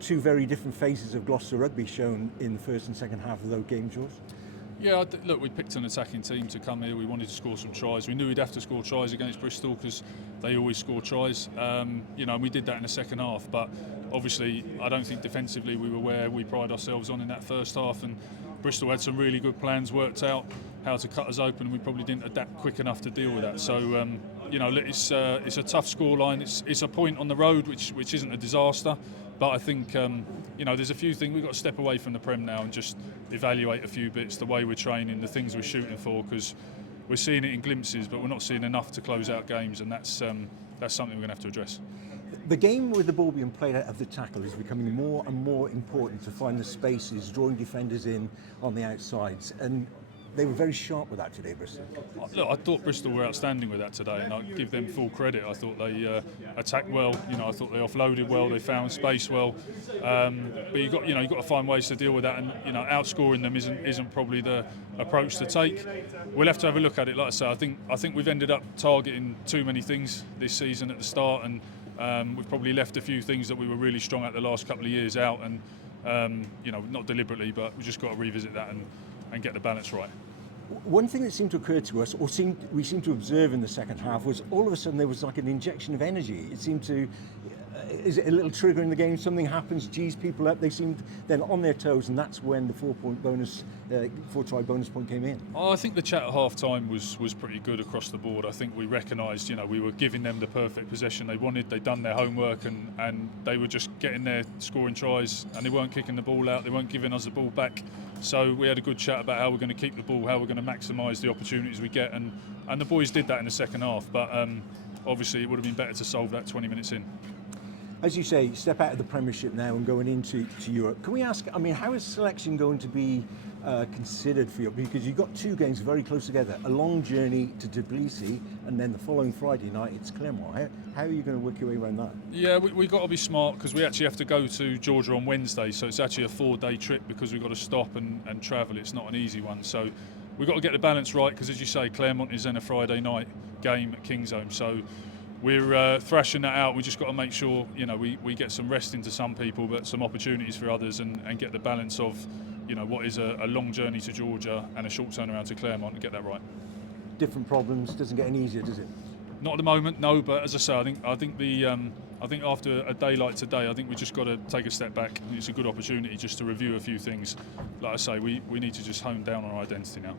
Two very different phases of Gloucester rugby shown in the first and second half of those games, George. Yeah, look, we picked an attacking team to come here. We wanted to score some tries. We knew we'd have to score tries against Bristol because they always score tries. And we did that in the second half. But obviously, I don't think defensively we were where we pride ourselves on in that first half. And Bristol had some really good plans worked out how to cut us open, and we probably didn't adapt quick enough to deal with that. So, it's a tough scoreline. It's a point on the road, which isn't a disaster. But I think, there's a few things. We've got to step away from the Prem now and just evaluate a few bits, the way we're training, the things we're shooting for, because we're seeing it in glimpses, but we're not seeing enough to close out games, and that's something we're going to have to address. The game with the ball being played out of the tackle is becoming more and more important to find the spaces, drawing defenders in on the outsides, and they were very sharp with that today, Bristol. Look, I thought Bristol were outstanding with that today, and I give them full credit. I thought they attacked well. I thought they offloaded well. They found space well. But you've got to find ways to deal with that, and outscoring them isn't probably the approach to take. We'll have to have a look at it. Like I say, I think we've ended up targeting too many things this season at the start, and we've probably left a few things that we were really strong at the last couple of years out, and not deliberately, but we've just got to revisit that and get the balance right. One thing that seemed to occur to us, we seemed to observe in the second half, was all of a sudden there was like an injection of energy. It seemed to, is it a little trigger in the game? Something happens, G's people up, they seemed then on their toes, and that's when the 4-try bonus point came in. I think the chat at half time was pretty good across the board. I think we recognised, we were giving them the perfect possession they wanted. They'd done their homework, and they were just getting there, scoring tries, and they weren't kicking the ball out, they weren't giving us the ball back. So we had a good chat about how we're going to keep the ball, how we're going to maximise the opportunities we get, and the boys did that in the second half. But obviously it would have been better to solve that 20 minutes in. As you say, step out of the Premiership now and going into Europe. Can we ask, how is selection going to be considered for you? Because you've got two games very close together, a long journey to Tbilisi, and then the following Friday night it's Clermont. How are you going to work your way around that? Yeah, we've got to be smart, because we actually have to go to Georgia on Wednesday, so it's actually a 4-day trip because we've got to stop and travel. It's not an easy one. So we've got to get the balance right, because as you say, Clermont is then a Friday night game at Kingsholm. So we're thrashing that out. We just got to make sure we get some rest into some people, but some opportunities for others, and get the balance of what is a long journey to Georgia and a short turnaround to Clermont, and get that right. Different problems, doesn't get any easier, does it? Not at the moment, no. But as I say, I think after a day like today, I think we just got to take a step back. It's a good opportunity just to review a few things. Like I say, we need to just hone down on our identity now.